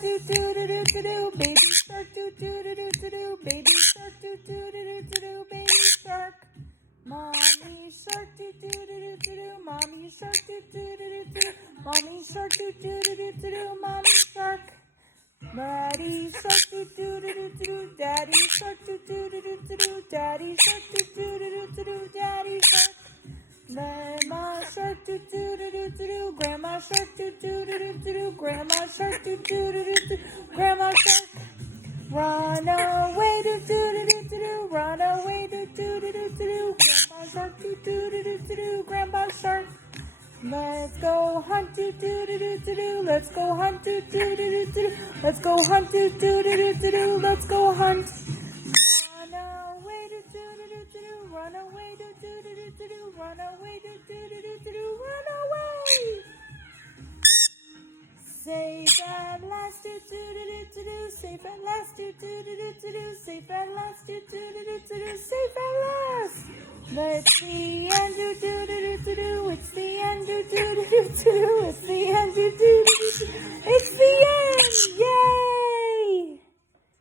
do do do do do do, baby shark do do do do do do, baby shark do do do do do do, baby shark. Mommy shark do do do do do do, mommy shark do do do do do, mommy shark do do do do do do, mommy shark. Daddy shark do do do do do, daddy shark do do do do do, daddy shark do do do do do, daddy shark. Grandma shark do do do do do, grandma shark do do do do do, grandma shark do do do do do, grandma shark. Run away do do do do do, run away do do do do do, grandma shark do do do do do, grandpa shark. Let's go hunt do do do do do, let's go hunt do do do do do, let's go hunt do do do do do, let's go hunt. Run away do do do do, run away do do do do, run away do do do do, run away. Safe at last do do do do do, safe at last do do do do do, safe at last do do do do do, safe at last. It's the end do do do do do, it's the end do do do do do, it's the end do do do do.